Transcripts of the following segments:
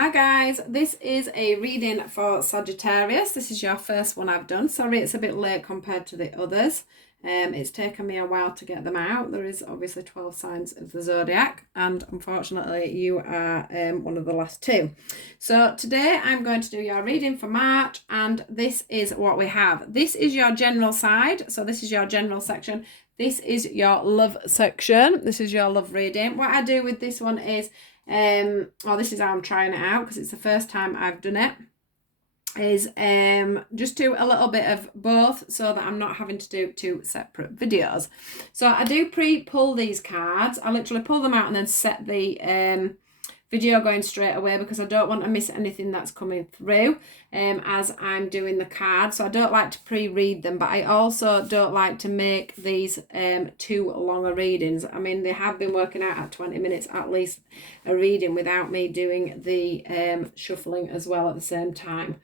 Hi guys, this is a reading for Sagittarius. This is your first one I've done. Sorry it's a bit late compared to the others. It's taken me a while to get them out. There is obviously 12 signs of the zodiac and unfortunately you are one of the last two. So today I'm going to do your reading for March and this is what we have. This is your general side. So this is your general section. This is your love section. This is your love reading. What I do with this one is this is how I'm trying it out because it's the first time I've done it, is just do a little bit of both so that I'm not having to do two separate videos. So I do pre-pull these cards. I literally pull them out and then set the video going straight away because I don't want to miss anything that's coming through as I'm doing the cards. So I don't like to pre-read them, but I also don't like to make these too longer readings. I mean, they have been working out at 20 minutes at least a reading without me doing the shuffling as well at the same time.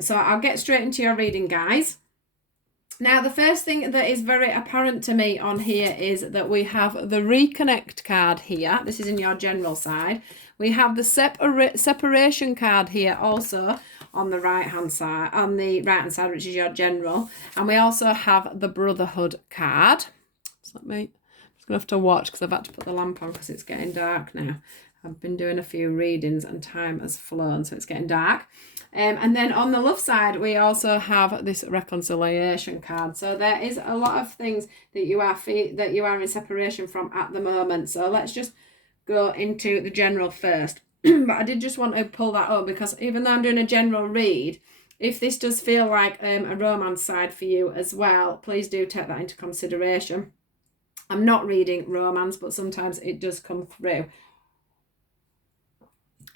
So I'll get straight into your reading, guys. Now, the first thing that is very apparent to me on here is that we have the reconnect card here. This is in your general side. We have the separation card here also on the right-hand side, which is your general. And we also have the brotherhood card. So I'm just going to have to watch because I've had to put the lamp on because it's getting dark now. I've been doing a few readings and time has flown, so it's getting dark. And then on the love side, we also have this reconciliation card. So there is a lot of things that you are in separation from at the moment. So let's just go into the general first. But I did just want to pull that up because even though I'm doing a general read, if this does feel like a romance side for you as well, please do take that into consideration. I'm not reading romance, but sometimes it does come through.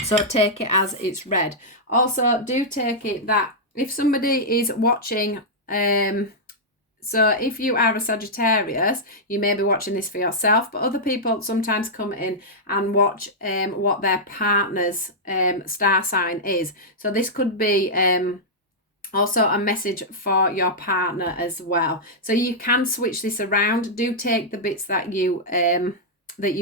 So take it as it's read. Also, do take it that if somebody is watching, so if you are a Sagittarius, you may be watching this for yourself, but other people sometimes come in and watch what their partner's star sign is. So this could be also a message for your partner as well. So you can switch this around. Do take the bits that you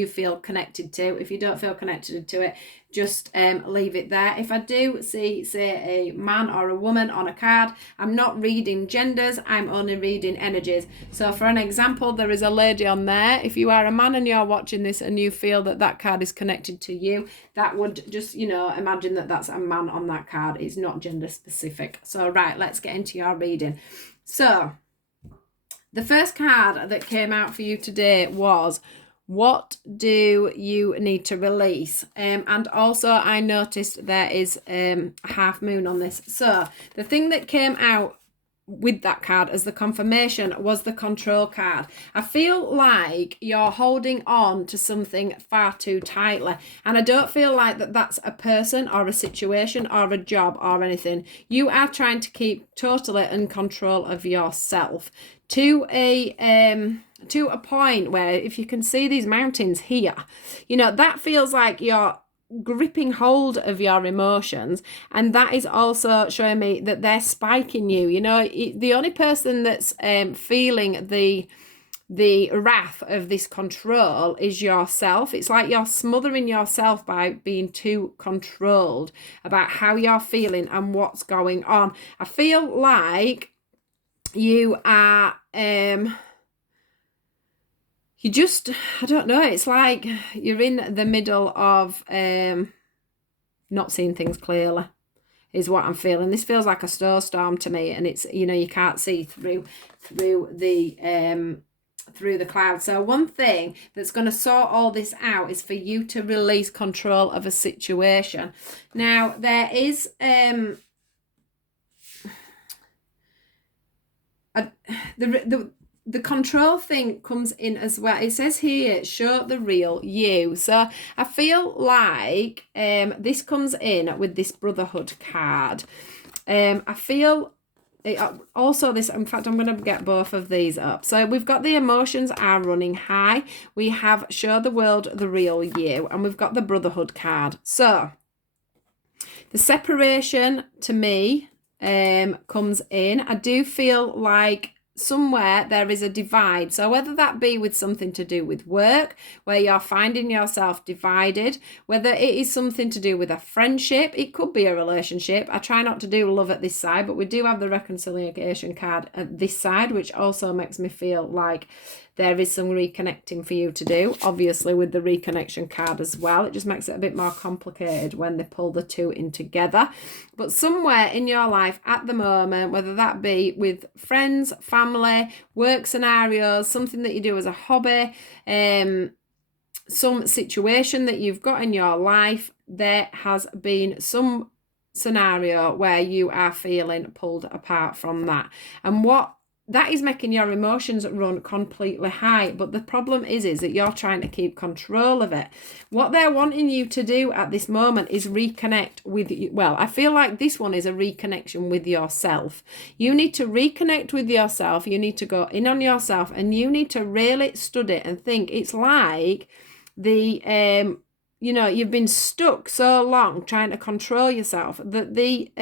feel connected to. If you don't feel connected to it, just leave it there. If I do see, say, a man or a woman on a card, I'm not reading genders, I'm only reading energies. So for an example, there is a lady on there. If you are a man and you're watching this and you feel that that card is connected to you, that would just, imagine that that's a man on that card. It's not gender specific. So right, let's get into your reading. So the first card that came out for you today was, what do you need to release? And also I noticed there is a half moon on this. So the thing that came out with that card as the confirmation was the control card. I feel like you're holding on to something far too tightly, and I don't feel like that's a person or a situation or a job or anything. You are trying to keep totally in control of yourself to a point where, if you can see these mountains here, that feels like you're gripping hold of your emotions, and that is also showing me that they're spiking you. The only person that's feeling the wrath of this control is yourself. It's like you're smothering yourself by being too controlled about how you're feeling and what's going on. I feel like you are I don't know, it's like you're in the middle of not seeing things clearly is what I'm feeling. This feels like a snowstorm to me, and it's, you can't see through the clouds. So one thing that's going to sort all this out is for you to release control of a situation. Now there is the control thing comes in as well. It says here, show the real you. So I feel like this comes in with this brotherhood card. I feel also this, in fact, I'm going to get both of these up. So we've got the emotions are running high. We have show the world the real you, and we've got the brotherhood card. So the separation to me comes in. I do feel like somewhere there is a divide. So whether that be with something to do with work, where you're finding yourself divided, whether it is something to do with a friendship, it could be a relationship. I try not to do love at this side, but we do have the reconciliation card at this side, which also makes me feel like there is some reconnecting for you to do, obviously with the reconnection card as well. It just makes it a bit more complicated when they pull the two in together. But somewhere in your life at the moment, whether that be with friends, family, work scenarios, something that you do as a hobby, some situation that you've got in your life, there has been some scenario where you are feeling pulled apart from that. And what that is making your emotions run completely high. But the problem is that you're trying to keep control of it. What they're wanting you to do at this moment is reconnect with you. Well, I feel like this one is a reconnection with yourself. You need to reconnect with yourself. You need to go in on yourself, and you need to really study and think. It's like the you've been stuck so long trying to control yourself that the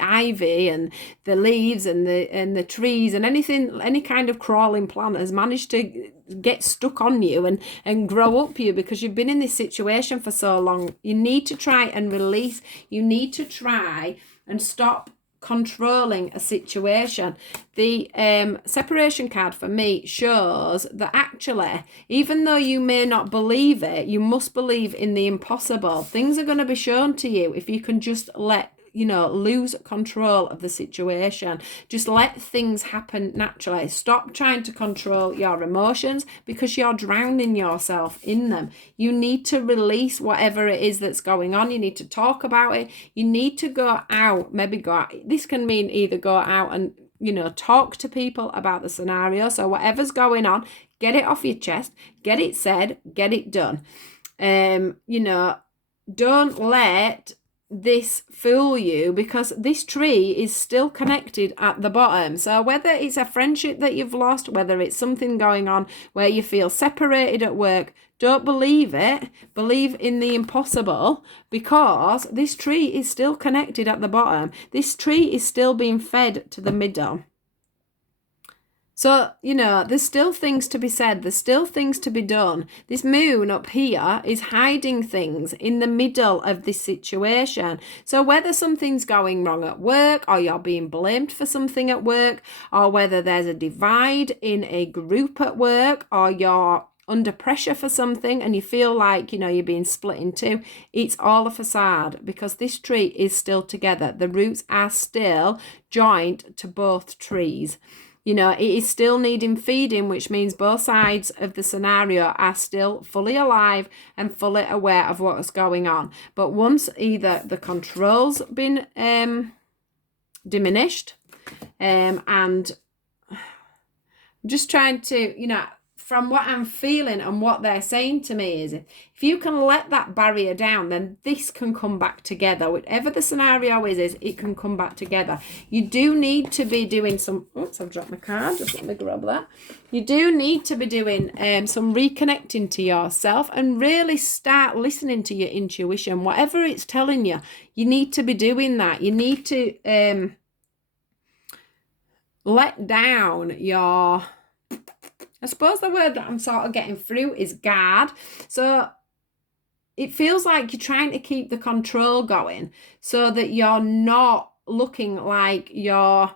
ivy and the leaves and the trees and anything, any kind of crawling plant has managed to get stuck on you and grow up you, because you've been in this situation for so long. You need to try and release. You need to try and stop controlling a situation. The separation card for me shows that actually, even though you may not believe it, you must believe in the impossible. Things are going to be shown to you if you can just lose control of the situation. Just let things happen naturally. Stop trying to control your emotions, because you're drowning yourself in them. You need to release whatever it is that's going on. You need to talk about it. You need to go out, this can mean either go out and talk to people about the scenario. So whatever's going on, get it off your chest, get it said, get it done. Don't let this fool you, because this tree is still connected at the bottom. So whether it's a friendship that you've lost, whether it's something going on where you feel separated at work, don't believe it. Believe in the impossible, because this tree is still connected at the bottom. This tree is still being fed to the middle. So, there's still things to be said. There's still things to be done. This moon up here is hiding things in the middle of this situation. So whether something's going wrong at work, or you're being blamed for something at work, or whether there's a divide in a group at work, or you're under pressure for something and you feel like, you're being split in two, it's all a facade, because this tree is still together. The roots are still joined to both trees. It is still needing feeding, which means both sides of the scenario are still fully alive and fully aware of what's going on. But once either the control's been diminished, and I'm just trying to, from what I'm feeling and what they're saying to me is, if you can let that barrier down, then this can come back together. Whatever the scenario is it can come back together. You do need to be doing some, oops, I've dropped my card, just let me grab that. You do need to be doing some reconnecting to yourself and really start listening to your intuition. Whatever it's telling you, you need to be doing that. You need to let down your... I suppose the word that I'm sort of getting through is guard. So it feels like you're trying to keep the control going so that you're not looking like you're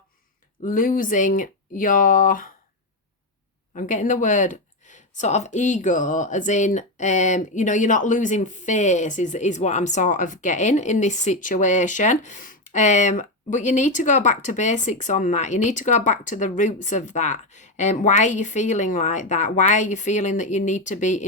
losing your, I'm getting the word sort of ego, as in, you're not losing face is what I'm sort of getting in this situation. But you need to go back to basics on that. You need to go back to the roots of that. Why are you feeling like that? Why are you feeling that you need to be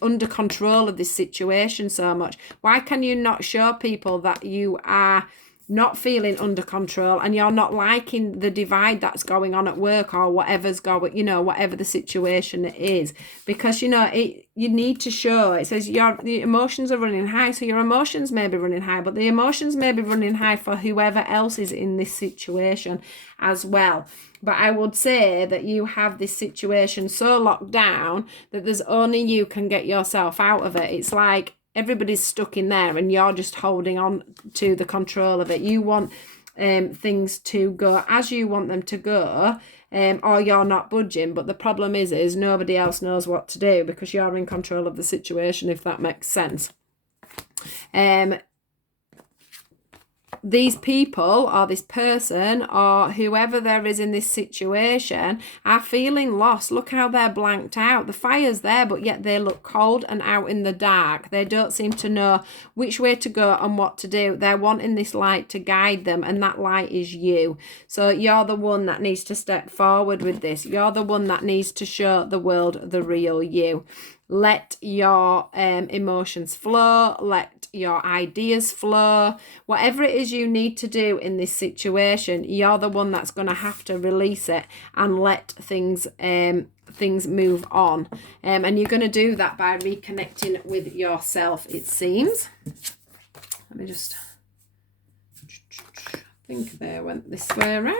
under control of this situation so much? Why can you not show people that you are not feeling under control and you're not liking the divide that's going on at work or whatever's going, whatever the situation is? Because, you need to show, it says the emotions are running high. So your emotions may be running high, but the emotions may be running high for whoever else is in this situation as well. But I would say that you have this situation so locked down that there's only you can get yourself out of it. It's like everybody's stuck in there and you're just holding on to the control of it. You want things to go as you want them to go, or you're not budging. But the problem is nobody else knows what to do because you're in control of the situation, if that makes sense. These people or this person or whoever there is in this situation are feeling lost. Look how they're blanked out. The fire's there, but yet they look cold and out in the dark. They don't seem to know which way to go and what to do. They're wanting this light to guide them, and that light is you. So you're the one that needs to step forward with this. You're the one that needs to show the world the real you. Let your emotions flow. Let your ideas flow. Whatever it is you need to do in this situation, you're the one that's going to have to release it and let things move on. And you're going to do that by reconnecting with yourself, it seems. Let me just... I think they went this way around.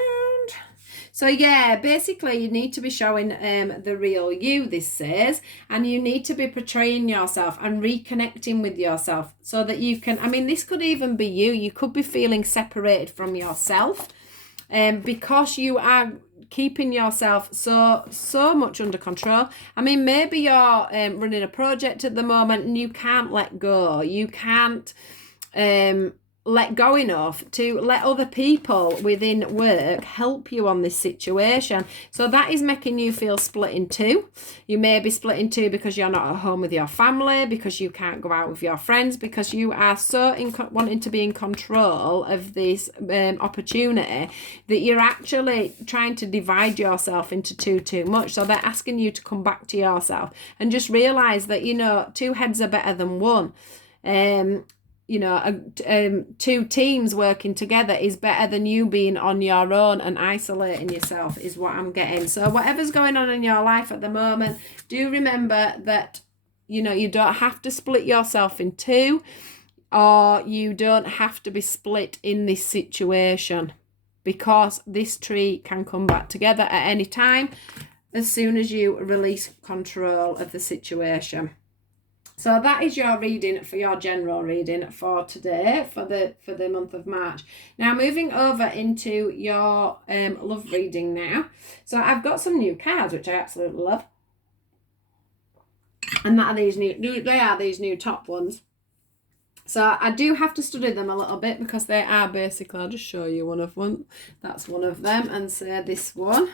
So yeah, basically you need to be showing the real you, this says, and you need to be portraying yourself and reconnecting with yourself so that you can, I mean, this could even be you. You could be feeling separated from yourself because you are keeping yourself so much under control. I mean, maybe you're running a project at the moment and you can't let go. You can't let go enough to let other people within work help you on this situation. So that is making you feel split in two. You may be split in two because you're not at home with your family, because you can't go out with your friends, because you are so wanting to be in control of this opportunity that you're actually trying to divide yourself into too much. So they're asking you to come back to yourself and just realize that, you know, two heads are better than one. You know, two teams working together is better than you being on your own and isolating yourself, is what I'm getting. So whatever's going on in your life at the moment, do remember that, you know, you don't have to split yourself in two, or you don't have to be split in this situation, because this tree can come back together at any time as soon as you release control of the situation. So that is your reading, for your general reading for today, for the month of March. Now moving over into your love reading now. So I've got some new cards which I absolutely love, and that are these new top ones. So I do have to study them a little bit because they are basically, I'll just show you one of them. That's one of them, and say this one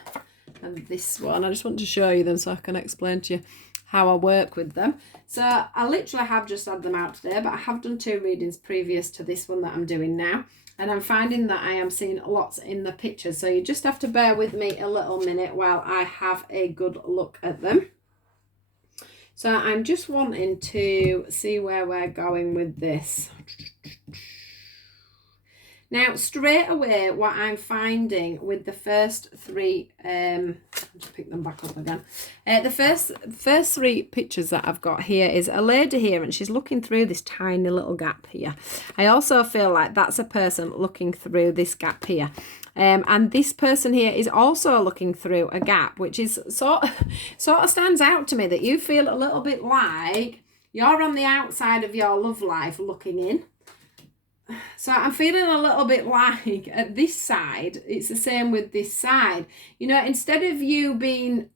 and this one. I just want to show you them so I can explain to you how I work with them. So I literally have just had them out today, but I have done 2 readings previous to this one that I'm doing now, and I'm finding that I am seeing lots in the pictures, so you just have to bear with me a little minute while I have a good look at them. So I'm just wanting to see where we're going with this. Now, straight away, what I'm finding with the first 3, I'll just pick them back up again. The first 3 pictures that I've got here is a lady here, and she's looking through this tiny little gap here. I also feel like that's a person looking through this gap here. And this person here is also looking through a gap, which is sort of stands out to me that you feel a little bit like you're on the outside of your love life looking in. So I'm feeling a little bit like at this side, it's the same with this side. You know, instead of you being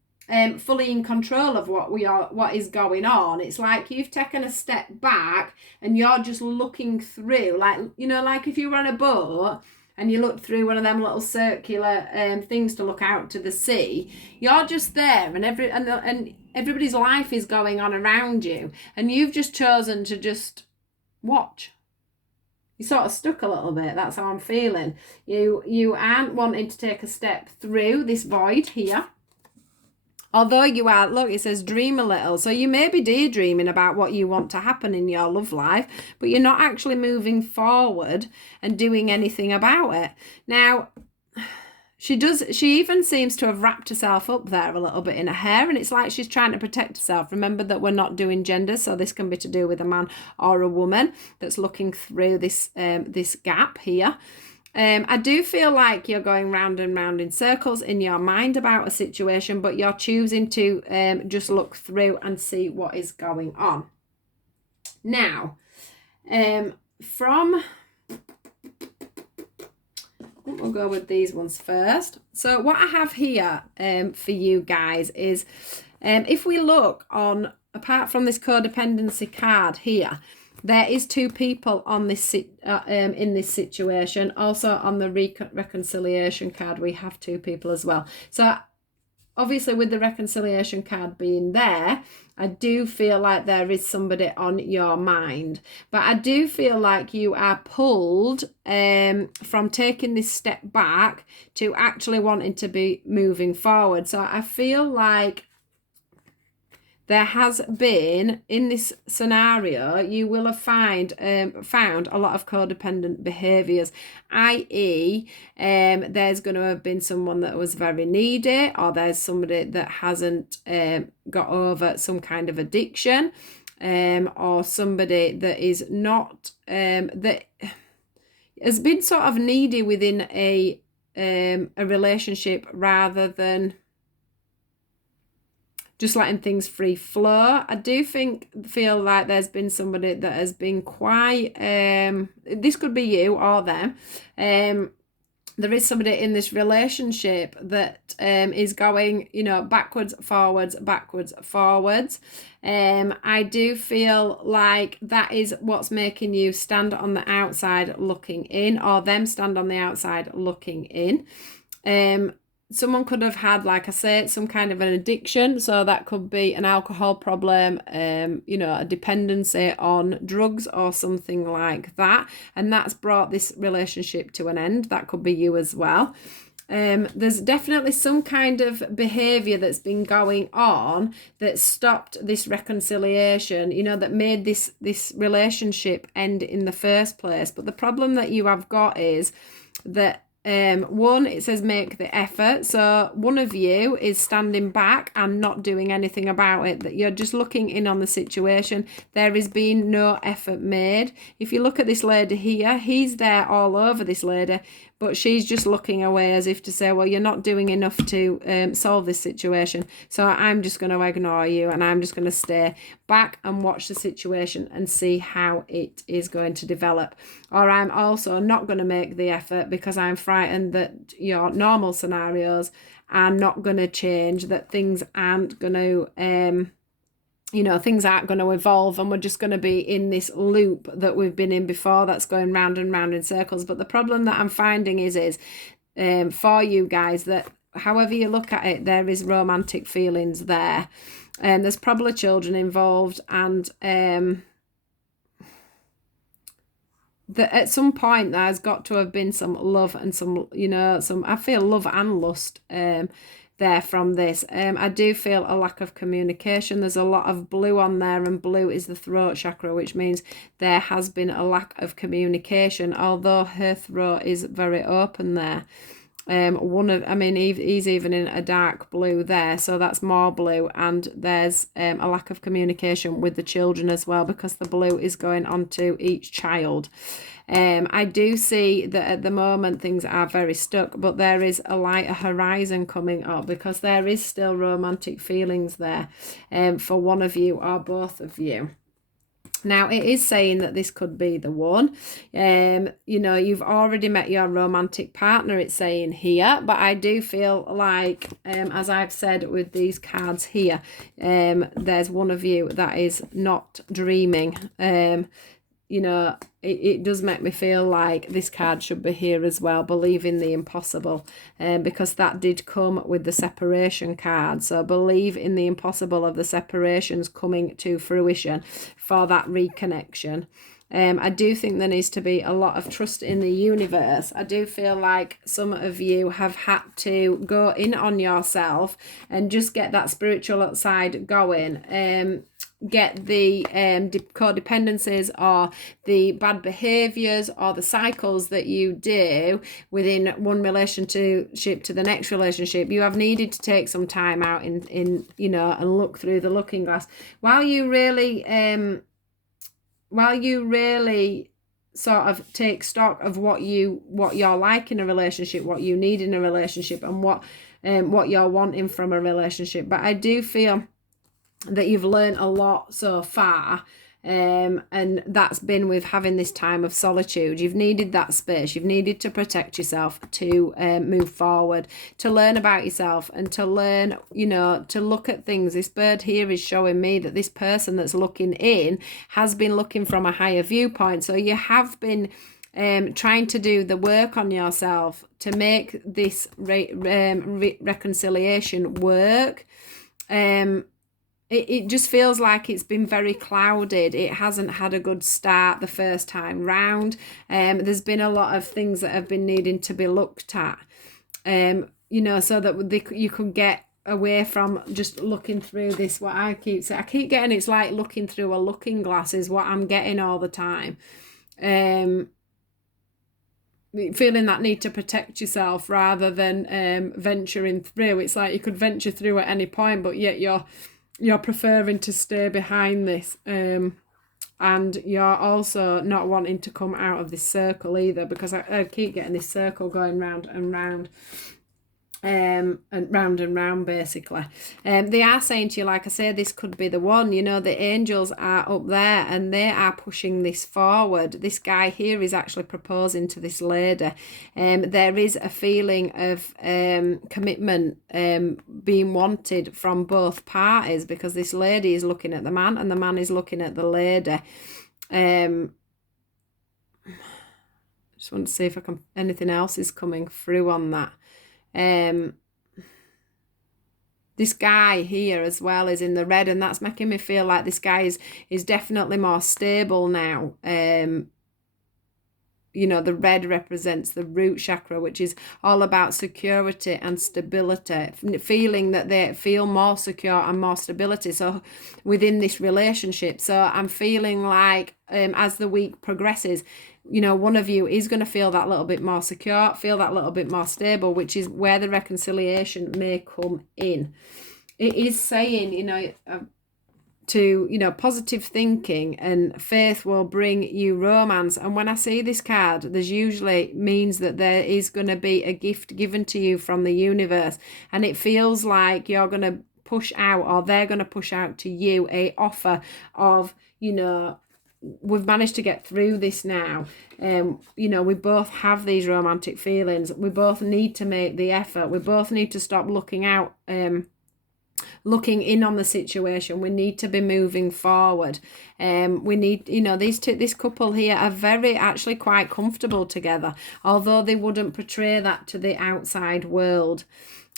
fully in control of what is going on, it's like you've taken a step back and you're just looking through, like, you know, like if you were on a boat and you look through one of them little circular things to look out to the sea. You're just there, and everybody's life is going on around you, and you've just chosen to just watch. You're sort of stuck a little bit. That's how I'm feeling. You aren't wanting to take a step through this void here. Although you are, look, it says dream a little. So you may be daydreaming about what you want to happen in your love life, but you're not actually moving forward and doing anything about it. Now, she even seems to have wrapped herself up there a little bit in her hair, and it's like she's trying to protect herself. Remember that we're not doing gender, so this can be to do with a man or a woman that's looking through this this gap here. I do feel like you're going round and round in circles in your mind about a situation, but you're choosing to just look through and see what is going on. Now, from we'll go with these ones first. So what I have here for you guys is, if we look on, apart from this codependency card here, there is two people on this in this situation. Also on the reconciliation card, we have two people as well. So obviously with the reconciliation card being there, I do feel like there is somebody on your mind. But I do feel like you are pulled from taking this step back to actually wanting to be moving forward. So I feel like there has been, in this scenario, you will have found a lot of codependent behaviours, i.e. there's going to have been someone that was very needy, or there's somebody that hasn't got over some kind of addiction, or somebody that is not, that has been sort of needy within a relationship rather than just letting things free flow. I do feel like there's been somebody that has been quite, this could be you or them. There is somebody in this relationship that is going, backwards, forwards, backwards, forwards. I do feel like that is what's making you stand on the outside looking in, or them stand on the outside looking in. Someone could have had, like I say, some kind of an addiction. So that could be an alcohol problem, a dependency on drugs or something like that. And that's brought this relationship to an end. That could be you as well. There's definitely some kind of behavior that's been going on that stopped this reconciliation, that made this relationship end in the first place. But the problem that you have got is that one, it says make the effort. So one of you is standing back and not doing anything about it, that you're just looking in on the situation. There is being no effort made. If you look at this lady here, he's there all over this lady, but she's just looking away as if to say, well, you're not doing enough to solve this situation, so I'm just going to ignore you, and I'm just going to stay back and watch the situation and see how it is going to develop. Or I'm also not going to make the effort because I'm frightened that your normal scenarios are not going to change, that things aren't going to things aren't going to evolve, and we're just going to be in this loop that we've been in before, that's going round and round in circles. But the problem that I'm finding is for you guys, that however you look at it, there is romantic feelings there, and there's probably children involved, and that at some point there's got to have been some love and some I feel love and lust there from this. I do feel a lack of communication. There's a lot of blue on there, and blue is the throat chakra, which means there has been a lack of communication, although her throat is very open there. He's even in a dark blue there, so that's more blue, and there's a lack of communication with the children as well, because the blue is going on to each child. I do see that at the moment things are very stuck, but there is a lighter horizon coming up, because there is still romantic feelings there for one of you or both of you. Now, it is saying that this could be the one. You've already met your romantic partner, it's saying here, but I do feel like, as I've said with these cards here, there's one of you that is not dreaming. It does make me feel like this card should be here as well, believing the impossible, because that did come with the separation card. So believe in the impossible of the separations coming to fruition for that reconnection. I do think there needs to be a lot of trust in the universe. I do feel like some of you have had to go in on yourself and just get that spiritual side going. Get the codependencies or the bad behaviors or the cycles that you do within one relationship to the next relationship. You have needed to take some time out in and look through the looking glass while you really sort of take stock of what you're like in a relationship, what you need in a relationship, and what you're wanting from a relationship. But I do feel that you've learned a lot so far, And that's been with having this time of solitude. You've needed that space. You've needed to protect yourself to move forward, to learn about yourself, and to learn, to look at things. This bird here is showing me that this person that's looking in has been looking from a higher viewpoint. So you have been trying to do the work on yourself to make this reconciliation work. It just feels like it's been very clouded. It hasn't had a good start the first time round. There's been a lot of things that have been needing to be looked at, so that you could get away from just looking through this. What I keep saying, I keep getting, it's like looking through a looking glass is what I'm getting all the time. Feeling that need to protect yourself rather than venturing through. It's like you could venture through at any point, but yet you're preferring to stay behind this, and you're also not wanting to come out of this circle either, because I keep getting this circle going round and round, and round basically. They are saying to you, like I say, this could be the one. The angels are up there and they are pushing this forward. This guy here is actually proposing to this lady. There is a feeling of commitment being wanted from both parties, because this lady is looking at the man and the man is looking at the lady. Just want to see if anything else is coming through on that. This guy here as well is in the red, and that's making me feel like this guy is definitely more stable now. The red represents the root chakra, which is all about security and stability, feeling that they feel more secure and more stability so within this relationship. So I'm feeling like as the week progresses, one of you is going to feel that little bit more secure, feel that little bit more stable, which is where the reconciliation may come in. It is saying, to positive thinking and faith will bring you romance. And when I see this card, there's usually means that there is going to be a gift given to you from the universe, and it feels like you're going to push out, or they're going to push out to you a offer of, we've managed to get through this now. We both have these romantic feelings. We both need to make the effort. We both need to stop looking out, looking in on the situation. We need to be moving forward. We need, this couple here are actually quite comfortable together, although they wouldn't portray that to the outside world.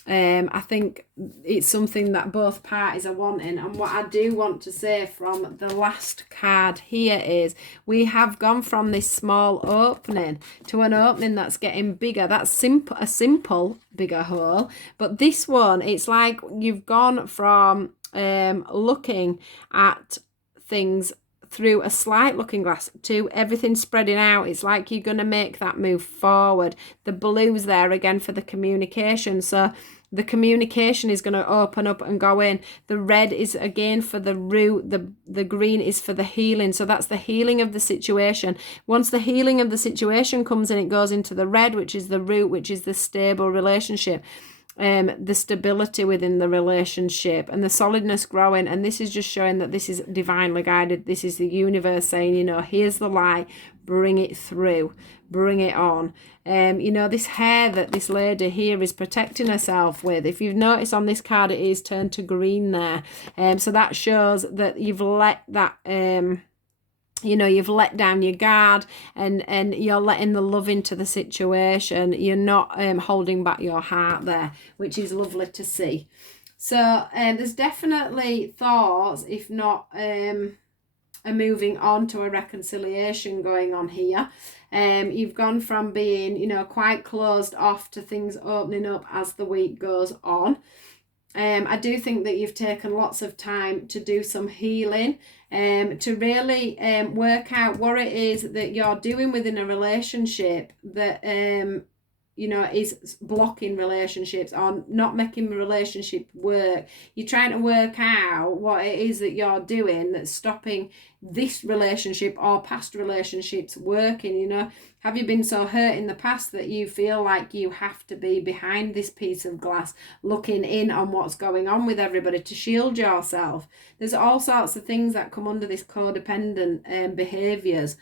I think it's something that both parties are wanting. And what I do want to say from the last card here is we have gone from this small opening to an opening that's getting bigger. That's a simple bigger hole. But this one, it's like you've gone from looking at things through a slight looking glass to everything spreading out. It's like you're going to make that move forward. The blue's there again for the communication. So the communication is going to open up and go in. The red is again for the root. The green is for the healing. So that's the healing of the situation. Once the healing of the situation comes in, it goes into the red, which is the root, which is the stable relationship. The stability within the relationship and the solidness growing. And this is just showing that this is divinely guided. This is the universe saying, here's the light, bring it through, bring it on. This hair that this lady here is protecting herself with, if you've noticed on this card, it is turned to green there. So that shows that you've let that you've let down your guard and you're letting the love into the situation. You're not holding back your heart there, which is lovely to see. So there's definitely thoughts, if not a moving on to a reconciliation going on here. You've gone from being, quite closed off to things opening up as the week goes on. I do think that you've taken lots of time to do some healing, to really work out what it is that you're doing within a relationship that you know, is blocking relationships or not making the relationship work. You're trying to work out what it is that you're doing that's stopping this relationship or past relationships working. You know, have you been so hurt in the past that you feel like you have to be behind this piece of glass looking in on what's going on with everybody to shield yourself? There's all sorts of things that come under this codependent behaviours.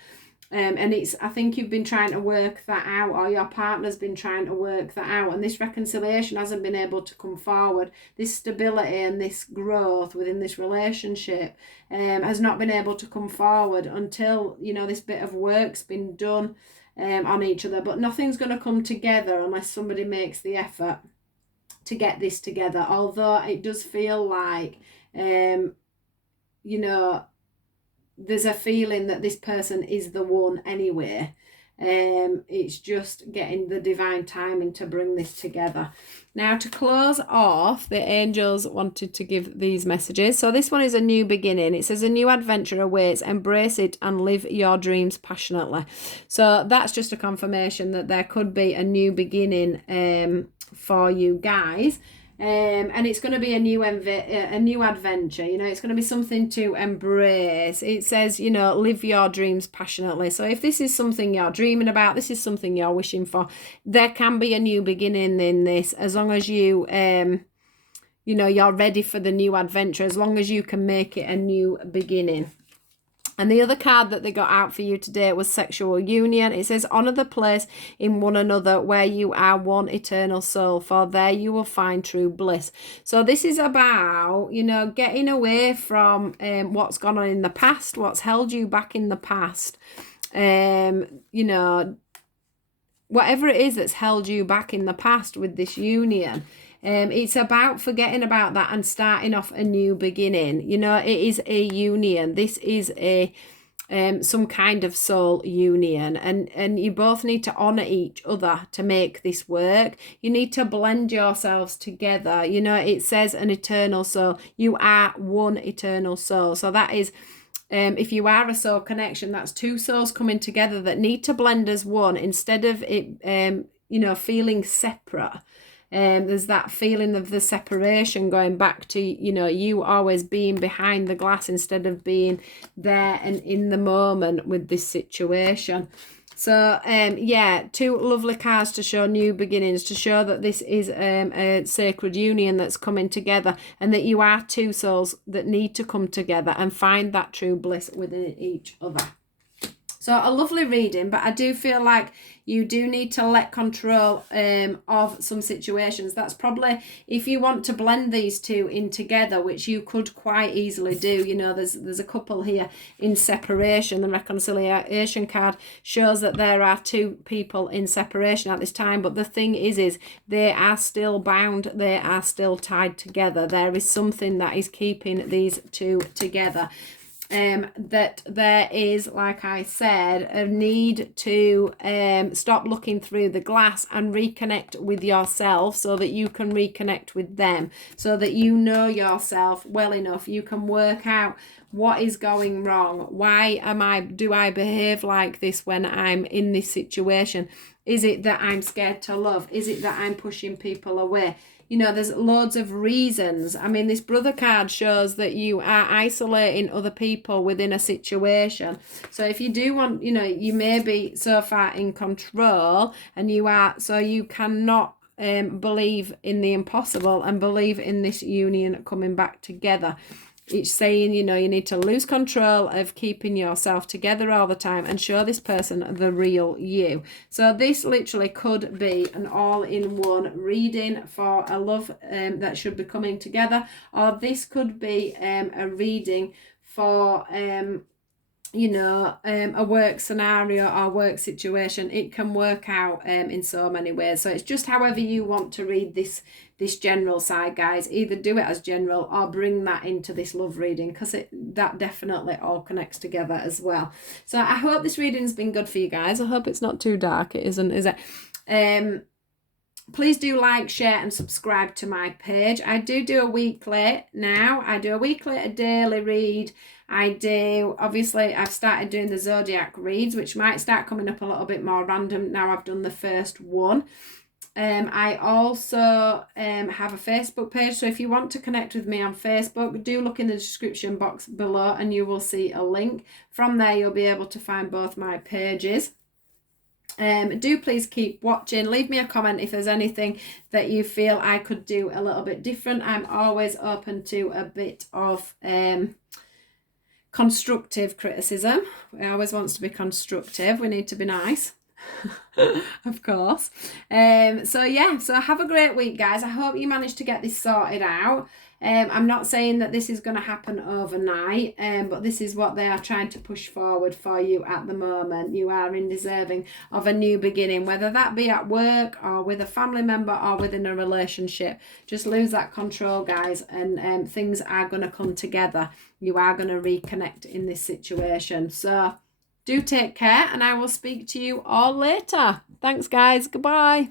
And I think you've been trying to work that out, or your partner's been trying to work that out, and this reconciliation hasn't been able to come forward. This stability and this growth within this relationship has not been able to come forward until, you know, this bit of work's been done on each other. But nothing's going to come together unless somebody makes the effort to get this together. Although it does feel like, you know, there's a feeling that this person is the one anyway. It's just getting the divine timing to bring this together. Now, to close off, the angels wanted to give these messages. So this one is a new beginning. It says a new adventure awaits. Embrace it and live your dreams passionately. So that's just a confirmation that there could be a new beginning for you guys. And it's going to be a new adventure. You know, it's going to be something to embrace. It says, you know, live your dreams passionately. So if this is something you're dreaming about, this is something you're wishing for, there can be a new beginning in this, as long as you you know, you're ready for the new adventure, as long as you can make it a new beginning. And the other card that they got out for you today was sexual union. It says, honour the place in one another where you are one eternal soul, for there you will find true bliss. So this is about, you know, getting away from what's gone on in the past, what's held you back in the past. You know, whatever it is that's held you back in the past with this union. It's about forgetting about that and starting off a new beginning. You know, it is a union. This is a some kind of soul union, and you both need to honor each other to make this work. You need to blend yourselves together. You know, it says an eternal soul. You are one eternal soul. So that is, if you are a soul connection, that's two souls coming together that need to blend as one instead of it, you know, feeling separate. There's that feeling of the separation going back to, you know, you always being behind the glass instead of being there and in the moment with this situation. So, yeah, two lovely cards to show new beginnings, to show that this is a sacred union that's coming together, and that you are two souls that need to come together and find that true bliss within each other. So a lovely reading, but I do feel like you do need to let control of some situations. That's probably, if you want to blend these two in together, which you could quite easily do. You know, there's a couple here in separation. The reconciliation card shows that there are two people in separation at this time, but the thing is they are still bound, they are still tied together. There is something that is keeping these two together. That there is, like I said, a need to stop looking through the glass and reconnect with yourself, so that you can reconnect with them, so that you know yourself well enough. You can work out what is going wrong. Why do I behave like this when I'm in this situation? Is it that I'm scared to love? Is it that I'm pushing people away? You know, there's loads of reasons. I mean, this brother card shows that you are isolating other people within a situation. So if you do want, you know, you may be so far in control, and you cannot believe in the impossible and believe in this union coming back together. It's saying, you know, you need to lose control of keeping yourself together all the time and show this person the real you. So this literally could be an all-in-one reading for a love that should be coming together, or this could be a reading for you know, a work scenario or work situation. It can work out in so many ways. So it's just however you want to read this general side, guys. Either do it as general or bring that into this love reading, because that definitely all connects together as well. So I hope this reading's been good for you guys. I hope it's not too dark. It isn't, is it? Please do like, share and subscribe to my page. I do a weekly now. I do a weekly, a daily read. Obviously, I've started doing the zodiac reads, which might start coming up a little bit more random now I've done the first one. I also have a Facebook page, so if you want to connect with me on Facebook, do look in the description box below and you will see a link. From there you'll be able to find both my pages. Do please keep watching. Leave me a comment if there's anything that you feel I could do a little bit different. I'm always open to a bit of constructive criticism. It always wants to be constructive. We need to be nice. Of course. So yeah, so have a great week, guys. I hope you managed to get this sorted out. I'm not saying that this is going to happen overnight, but this is what they are trying to push forward for you at the moment. You are deserving of a new beginning, whether that be at work or with a family member or within a relationship. Just lose that control, guys, and things are going to come together. You are going to reconnect in this situation. So do take care, and I will speak to you all later. Thanks, guys. Goodbye.